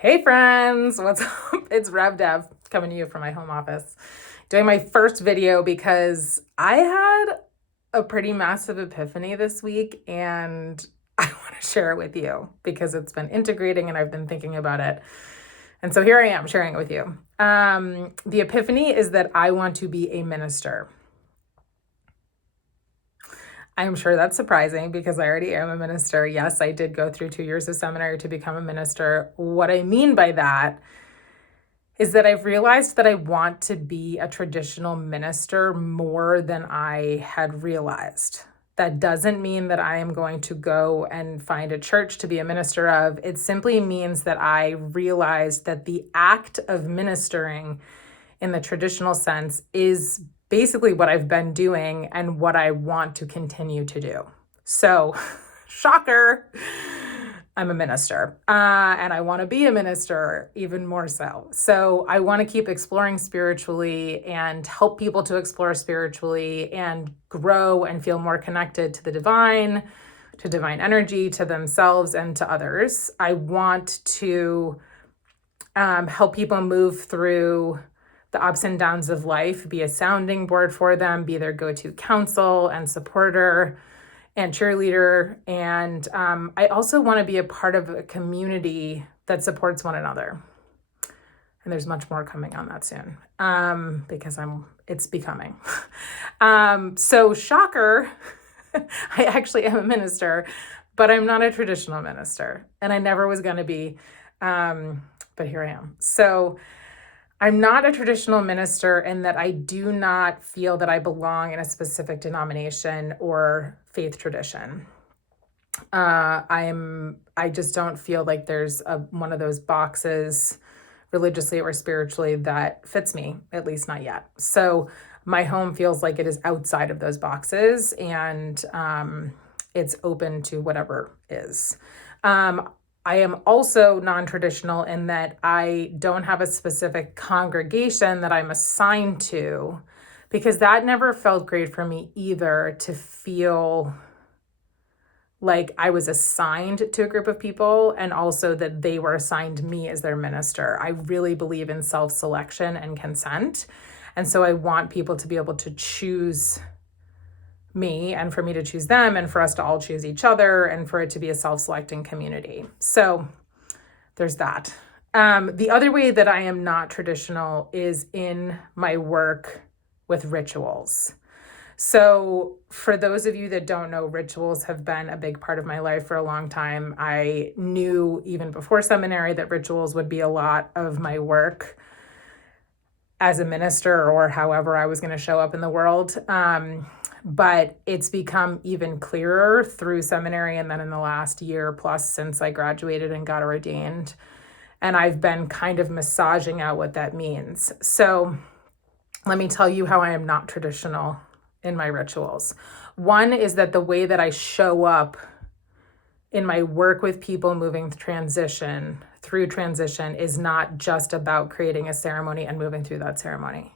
Hey friends, what's up? It's Rev Dev coming to you from my home office. Doing my first video because I had a pretty massive epiphany this week and I want to share it with you because it's been integrating and I've been thinking about it. And so here I am sharing it with you. The epiphany is that I want to be a minister. I'm sure that's surprising because I already am a minister. Yes, I did go through 2 years of seminary to become a minister. What I mean by that is that I've realized that I want to be a traditional minister more than I had realized. That doesn't mean that I am going to go and find a church to be a minister of. It simply means that I realized that the act of ministering in the traditional sense is basically what I've been doing and what I want to continue to do. So, shocker, I'm a minister and I want to be a minister even more so. So I want to keep exploring spiritually and help people to explore spiritually and grow and feel more connected to the divine, to divine energy, to themselves and to others. I want to help people move through the ups and downs of life, be a sounding board for them, be their go-to counsel and supporter and cheerleader. And I also want to be a part of a community that supports one another. And there's much more coming on that soon because it's becoming. So shocker, I actually am a minister, but I'm not a traditional minister and I never was going to be, but here I am. So I'm not a traditional minister in that I do not feel that I belong in a specific denomination or faith tradition. I just don't feel like there's one of those boxes religiously or spiritually that fits me, at least not yet. So my home feels like it is outside of those boxes and it's open to whatever is. I am also non-traditional in that I don't have a specific congregation that I'm assigned to, because that never felt great for me either, to feel like I was assigned to a group of people and also that they were assigned me as their minister. I really believe in self-selection and consent. And so I want people to be able to choose me and for me to choose them and for us to all choose each other and for it to be a self-selecting community. So there's that. The other way that I am not traditional is in my work with rituals. So for those of you that don't know, rituals have been a big part of my life for a long time. I knew even before seminary that rituals would be a lot of my work as a minister or however I was going to show up in the world. But it's become even clearer through seminary and then in the last year plus since I graduated and got ordained. And I've been kind of massaging out what that means. So let me tell you how I am not traditional in my rituals. One is that the way that I show up in my work with people moving through transition is not just about creating a ceremony and moving through that ceremony.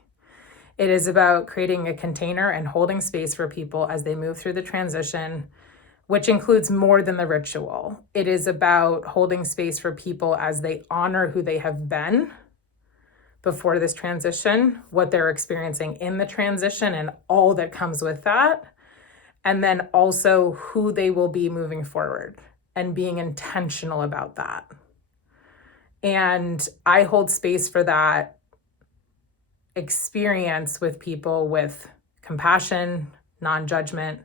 It is about creating a container and holding space for people as they move through the transition, which includes more than the ritual. It is about holding space for people as they honor who they have been before this transition, what they're experiencing in the transition and all that comes with that, and then also who they will be moving forward and being intentional about that. And I hold space for that experience with people with compassion, non-judgment.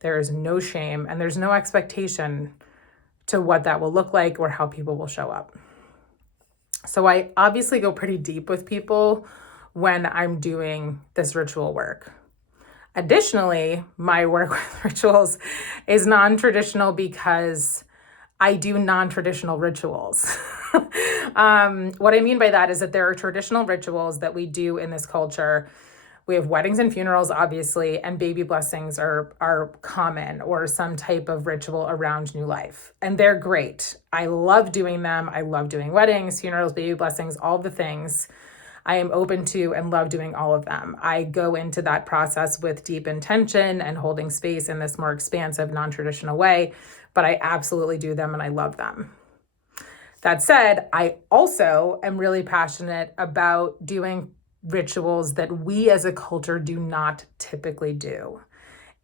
There is no shame and there's no expectation to what that will look like or how people will show up. So I obviously go pretty deep with people when I'm doing this ritual work. Additionally, my work with rituals is non-traditional because I do non-traditional rituals. What I mean by that is that there are traditional rituals that we do in this culture. We have weddings and funerals, obviously, and baby blessings are common, or some type of ritual around new life. And they're great. I love doing them. I love doing weddings, funerals, baby blessings, all the things. I am open to and love doing all of them. I go into that process with deep intention and holding space in this more expansive, non-traditional way, but I absolutely do them and I love them. That said, I also am really passionate about doing rituals that we as a culture do not typically do,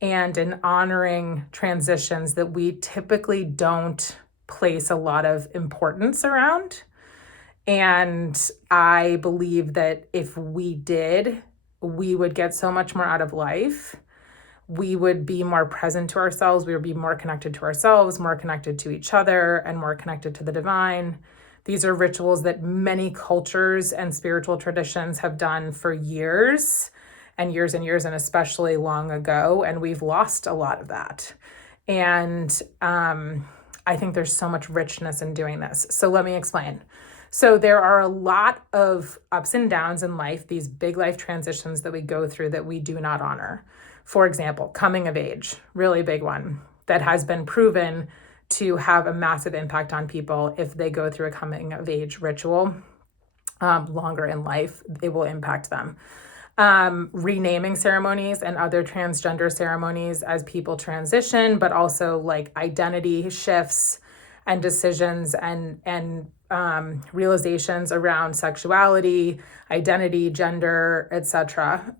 and in honoring transitions that we typically don't place a lot of importance around. And I believe that if we did, we would get so much more out of life. We would be more present to ourselves. We would be more connected to ourselves, more connected to each other, and more connected to the divine. These are rituals that many cultures and spiritual traditions have done for years and years and years, and especially long ago. And we've lost a lot of that. And I think there's so much richness in doing this. So let me explain. So there are a lot of ups and downs in life, these big life transitions that we go through that we do not honor. For example, coming of age, really big one that has been proven to have a massive impact on people. If they go through a coming of age ritual longer in life, it will impact them. Renaming ceremonies and other transgender ceremonies as people transition, but also like identity shifts and decisions and realizations around sexuality, identity, gender, etc.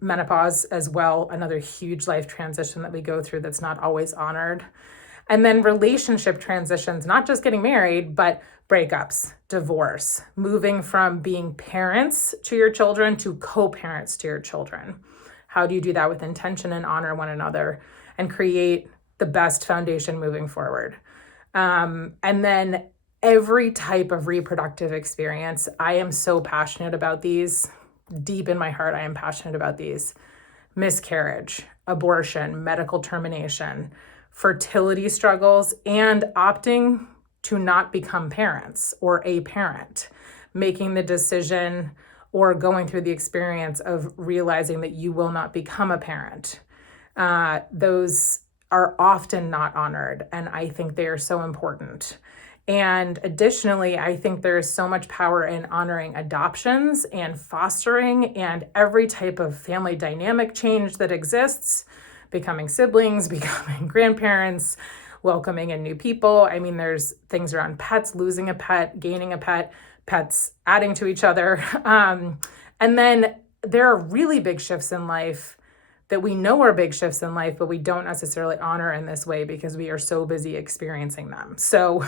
Menopause as well, another huge life transition that we go through that's not always honored. And then relationship transitions, not just getting married, but breakups, divorce, moving from being parents to your children to co-parents to your children. How do you do that with intention and honor one another and create the best foundation moving forward? And then every type of reproductive experience. I am so passionate about these. Deep in my heart, I am passionate about these. Miscarriage, abortion, medical termination, fertility struggles, and opting to not become parents or a parent, making the decision or going through the experience of realizing that you will not become a parent. Those are often not honored, and I think they are so important. And additionally, I think there is so much power in honoring adoptions and fostering and every type of family dynamic change that exists, becoming siblings, becoming grandparents, welcoming in new people. I mean, there's things around pets, losing a pet, gaining a pet, pets adding to each other. And then there are really big shifts in life that we know are big shifts in life, but we don't necessarily honor in this way because we are so busy experiencing them. So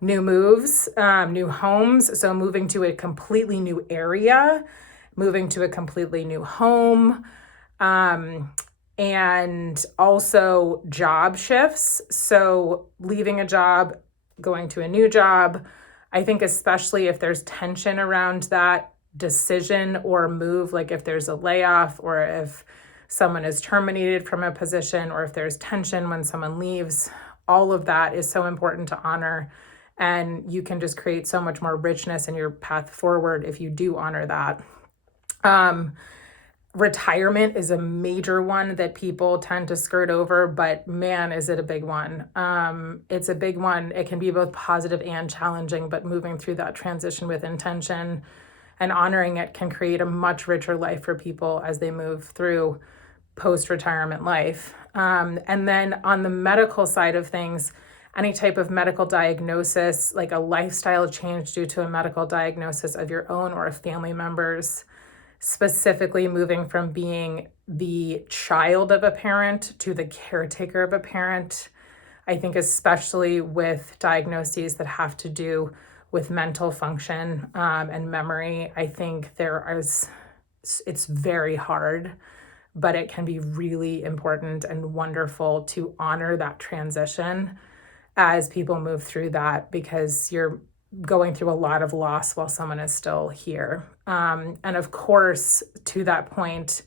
new moves, new homes. So moving to a completely new area, moving to a completely new home, and also job shifts. So leaving a job, going to a new job. I think especially if there's tension around that decision or move, like if there's a layoff or if someone is terminated from a position or if there's tension when someone leaves, all of that is so important to honor. And you can just create so much more richness in your path forward if you do honor that. Retirement is a major one that people tend to skirt over, but man, is it a big one. It's a big one. It can be both positive and challenging, but moving through that transition with intention and honoring it can create a much richer life for people as they move through post-retirement life. And then on the medical side of things, any type of medical diagnosis, like a lifestyle change due to a medical diagnosis of your own or a family member's, specifically moving from being the child of a parent to the caretaker of a parent. I think especially with diagnoses that have to do with mental function and memory, I think it's very hard, but it can be really important and wonderful to honor that transition as people move through that, because you're going through a lot of loss while someone is still here. And of course, to that point,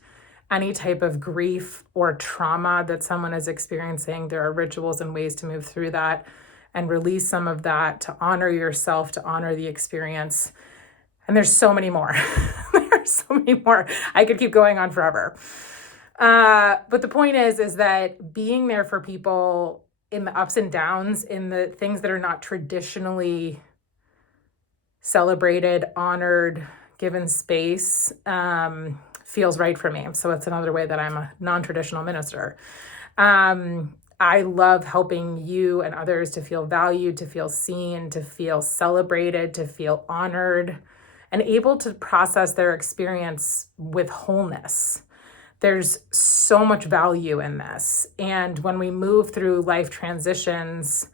any type of grief or trauma that someone is experiencing, there are rituals and ways to move through that and release some of that, to honor yourself, to honor the experience. And there's so many more. There are so many more. I could keep going on forever. But the point is that being there for people in the ups and downs, in the things that are not traditionally celebrated, honored, given space, feels right for me. So it's another way that I'm a non-traditional minister. I love helping you and others to feel valued, to feel seen, to feel celebrated, to feel honored, and able to process their experience with wholeness. There's so much value in this. And when we move through life transitions,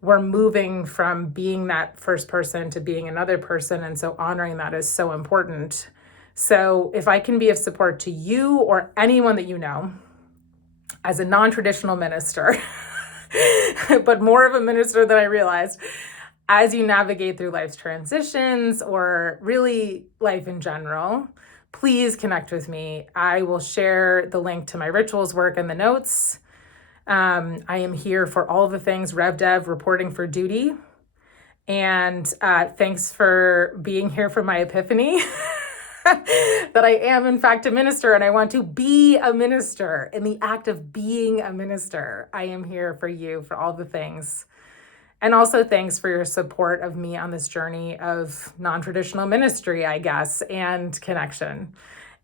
we're moving from being that first person to being another person. And so honoring that is so important. So if I can be of support to you or anyone that you know as a non-traditional minister, but more of a minister than I realized, as you navigate through life's transitions or really life in general, please connect with me. I will share the link to my rituals work in the notes. I am here for all the things Rev Dev, reporting for duty. And thanks for being here for my epiphany that I am, in fact, a minister, and I want to be a minister. In the act of being a minister, I am here for you for all the things. And also thanks for your support of me on this journey of non-traditional ministry, I guess, and connection.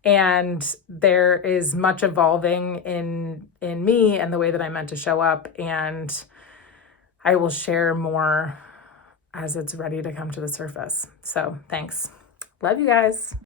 And there is much evolving in me and the way that I'm meant to show up. And I will share more as it's ready to come to the surface. So thanks. Love you guys.